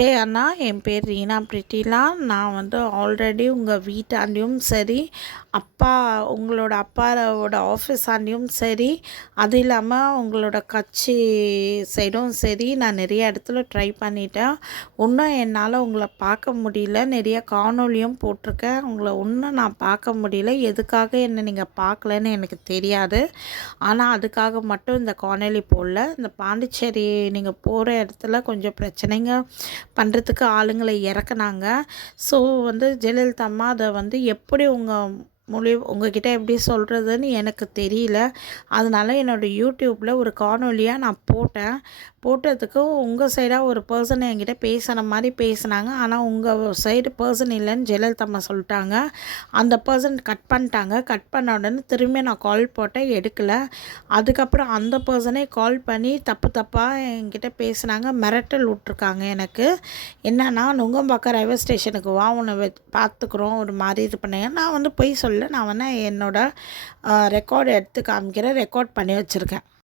அண்ணா, என் பேர் ரீனா பிரிட்டிலா. நான் வந்து ஆல்ரெடி உங்கள் வீட்டாண்டியும் சரி, உங்களோட அப்பாவோட ஆஃபீஸாண்டியும் சரி, அது இல்லாமல் உங்களோட கட்சி சைடும் சரி, நான் நிறைய இடத்துல ட்ரை பண்ணிட்டேன். இன்னும் என்னால் உங்களை பார்க்க முடியல. நிறைய காணொளியும் போட்டிருக்கேன். உங்களை இன்னும் நான் பார்க்க முடியல. எதுக்காக என்னை நீங்கள் பார்க்கலன்னு எனக்கு தெரியாது. ஆனால் அதுக்காக மட்டும் இந்த காணொளி போடல. இந்த பாண்டிச்சேரி நீங்கள் போகிற இடத்துல கொஞ்சம் பிரச்சனைங்க பண்ணுறதுக்கு ஆளுங்களை இறக்குனாங்க. ஸோ வந்து ஜெயலலிதா அம்மா அதை வந்து எப்படி உங்ககிட்ட எப்படி சொல்கிறதுன்னு எனக்கு தெரியல. அதனால என்னோடய யூடியூப்பில் ஒரு காணொலியாக நான் போட்டதுக்கு உங்கள் சைடாக ஒரு பர்சன் என்கிட்ட பேசுகிற மாதிரி பேசுனாங்க. ஆனால் உங்கள் சைடு பர்சன் இல்லைன்னு ஜெயலலிதா அம்மா சொல்லிட்டாங்க. அந்த பர்சன் கட் பண்ணிட்டாங்க. கட் பண்ண உடனே திரும்பி நான் கால் போட்டேன், எடுக்கலை. அதுக்கப்புறம் அந்த பர்சனே கால் பண்ணி தப்பாக என்கிட்ட பேசுனாங்க, மிரட்டல் விட்ருக்காங்க எனக்கு. என்னன்னா, நுங்கம்பாக்கம் ரயில்வே ஸ்டேஷனுக்கு வா, உன்னை பார்த்துக்குறோம், ஒரு மாதிரி இது பண்ணேங்க. நான் வந்து பொய் சொல்ல, நான் வேணால் என்னோடய ரெக்கார்டு எடுத்து காமிக்கிறேன். ரெக்கார்ட் பண்ணி வச்சுருக்கேன்.